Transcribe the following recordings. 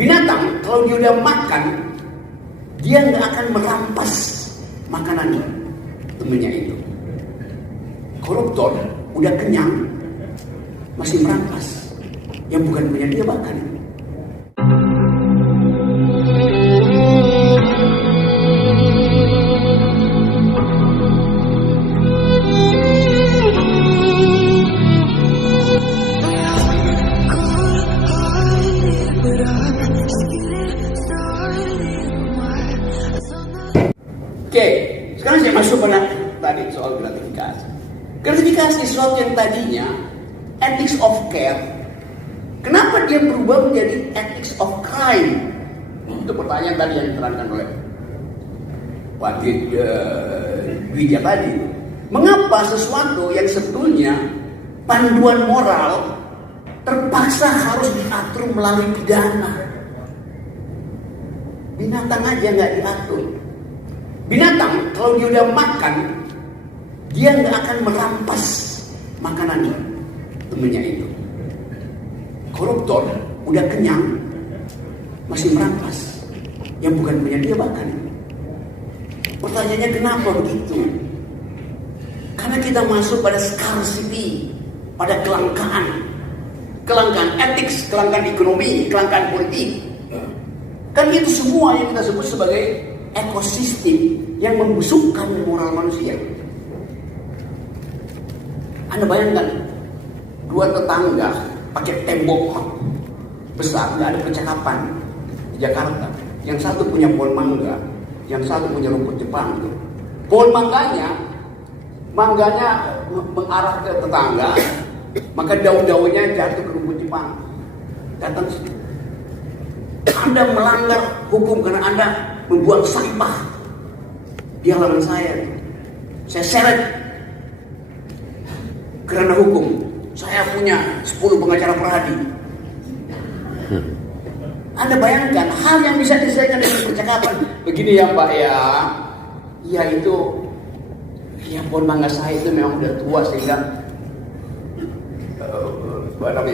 Binatang kalau dia udah makan, dia nggak akan merampas makanannya, temennya itu. Koruptor udah kenyang, masih merampas yang bukan punya dia makan. Oke, sekarang saya masuk pada tadi soal gratifikasi. Gratifikasi sesuatu yang tadinya ethics of care, kenapa dia berubah menjadi ethics of crime? Itu pertanyaan tadi yang diterangkan oleh Pak Widya tadi. Mengapa sesuatu yang sebetulnya panduan moral terpaksa harus diatur melalui pidana? Binatang aja nggak diatur. Binatang kalau dia udah makan, dia nggak akan merampas makanannya, temennya itu. Koruptor udah kenyang, masih merampas yang bukan punya dia makan. Pertanyaannya kenapa begitu? Karena kita masuk pada scarcity, pada kelangkaan etik, kelangkaan ekonomi, kelangkaan politik. Kan itu semua yang kita sebut sebagai ekosistem yang membusukkan moral manusia. Anda bayangkan, dua tetangga pakai tembok besar, nggak ada percakapan di Jakarta. Yang satu punya pohon mangga, yang satu punya rumput Jepang. Pohon mangganya mengarah ke tetangga, maka daun-daunnya jatuh ke rumput Jepang. Datang situ. Anda melanggar hukum karena Anda membuang sampah di halaman saya. Saya seret karena hukum. Saya punya 10 pengacara per hari. Anda bayangkan hal yang bisa diselesaikan dengan percakapan. Begini ya Pak ya. Ya itu, ya pohon mangga saya itu memang udah tua sehingga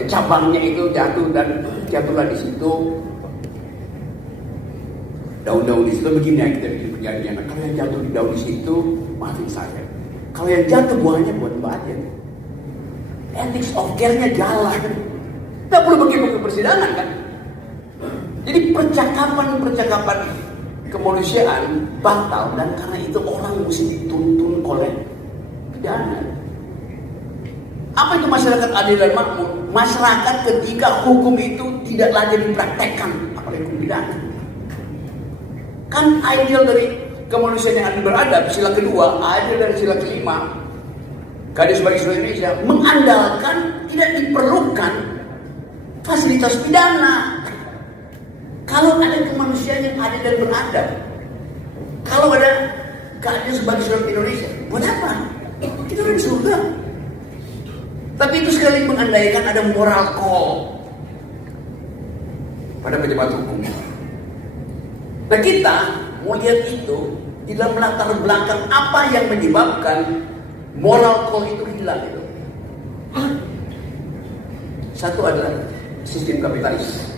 cabangnya itu jatuh dan jatuhlah di situ. Daun-daun di situ begini ya kita bikin perjanjian. Kalau yang jatuh di daun di situ, maafin saya. Kalau yang jatuh buahnya buat Mbak aja. Ethics of care-nya jalan. Tidak perlu begitu ke persidangan kan. Jadi percakapan kemanusiaan batal dan karena itu orang mesti dituntun oleh pidana. Apa itu masyarakat adil dan makmur? Masyarakat ketika hukum itu tidak lagi dipraktekkan, apalagi hukum pidana. Kan ideal dari kemanusiaan yang adil beradab, sila kedua, ideal dari sila kelima, keadilan sebagai seluruh Indonesia, mengandalkan tidak diperlukan fasilitas pidana. Kalau ada kemanusiaan yang adil dan beradab, kalau ada keadilan sebagai seluruh Indonesia, buat apa? Kita udah di surga. Tapi itu sekali mengandaikan ada moral call pada pejabat hukum. Nah kita mau lihat itu di dalam latar belakang apa yang menyebabkan moral call itu hilang itu. Satu adalah sistem kapitalis.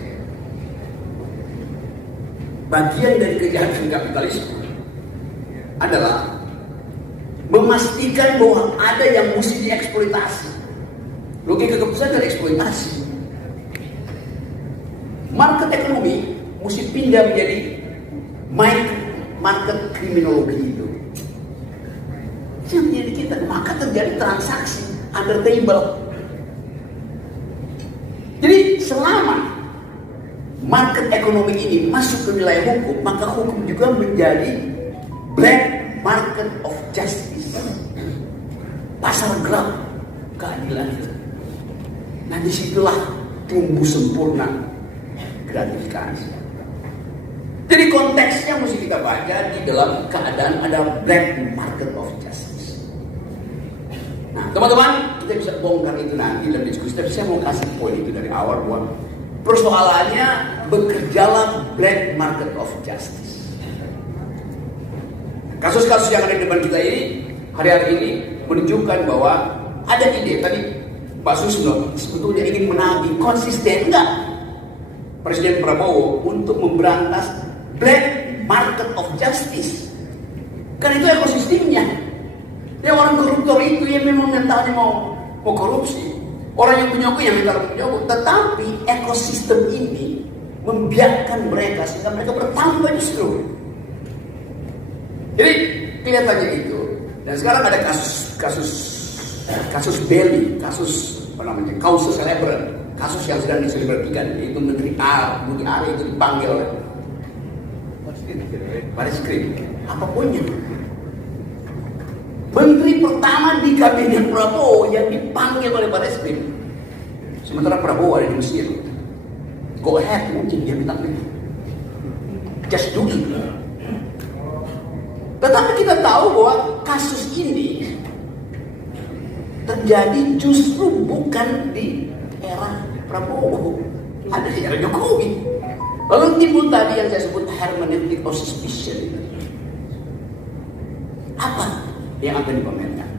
Bagian dari kejahatan kapitalisme adalah memastikan bahwa ada yang mesti dieksploitasi. Logika keputusan dari eksploitasi. Market ekonomi mesti pindah menjadi market kriminologi itu. Yang menjadi kita, maka terjadi transaksi under table. Jadi selama market ekonomi ini masuk ke wilayah hukum, maka hukum juga menjadi black market of justice, pasar gelap keadilan itu. Nah disitulah tumbuh sempurna gratifikasi. Jadi konteksnya mesti kita baca di dalam keadaan ada black market of justice. Nah teman-teman, kita bisa bongkar itu nanti dalam diskusi. Tapi saya mau kasih poin itu dari awal bahwa persoalannya bekerjalah black market of justice. Kasus-kasus yang ada di depan kita ini hari-hari ini menunjukkan bahwa ada ide tadi Pak Susno sebetulnya ingin menagih konsisten enggak Presiden Prabowo untuk memberantas black market of justice. Kan itu ekosistemnya. Ya orang koruptor itu yang memang mentalnya mau korupsi. Orang yang punya yang mental punya. Tetapi ekosistem ini membiarkan mereka sehingga mereka bertambah justru. Jadi kelihatannya itu. Dan sekarang ada kasus Beli, kasus apa namanya, kausa celebran, kasus yang sedang diselebratikan, yaitu Menteri Budi Ari itu dipanggil oleh Baris Krim. Apapunnya. Menteri pertama di kabinet Prabowo yang dipanggil oleh Baris Krim. Sementara Prabowo ada di Mesir. Go ahead, mungkin dia bilang itu. Just do it. Tetapi kita tahu bahwa kasus ini terjadi justru bukan di era Prabowo, ada di era Jokowi. Lalu timbul tadi yang saya sebut hermeneutic of suspicion. Apa yang akan dipamerkan?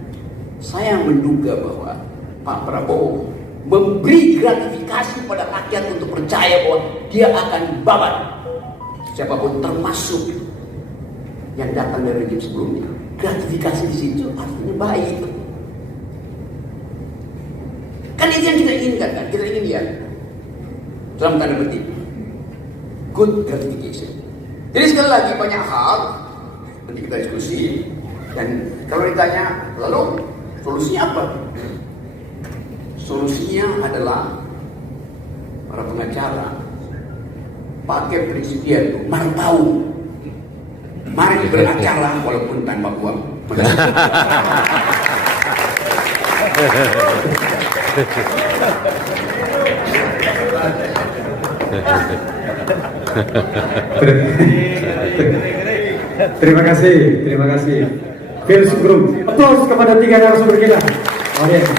Saya menduga bahwa Pak Prabowo memberi gratifikasi pada rakyat untuk percaya bahwa dia akan babat siapapun, termasuk yang datang dari rejim sebelumnya. Gratifikasi di situ artinya baik. Kan itu yang kita inginkan kan? Kita ingin lihat dalam tanda petik good gratification. Jadi sekali lagi banyak hal nanti kita diskusi, dan kalau ditanya lalu solusinya apa? Solusinya adalah para pengacara pakai prinsip dia itu tahu. Mari beracara walaupun tanpa uang. Terima kasih. Fils Group. Aplaus kepada tiga narasumber kita. Audiens.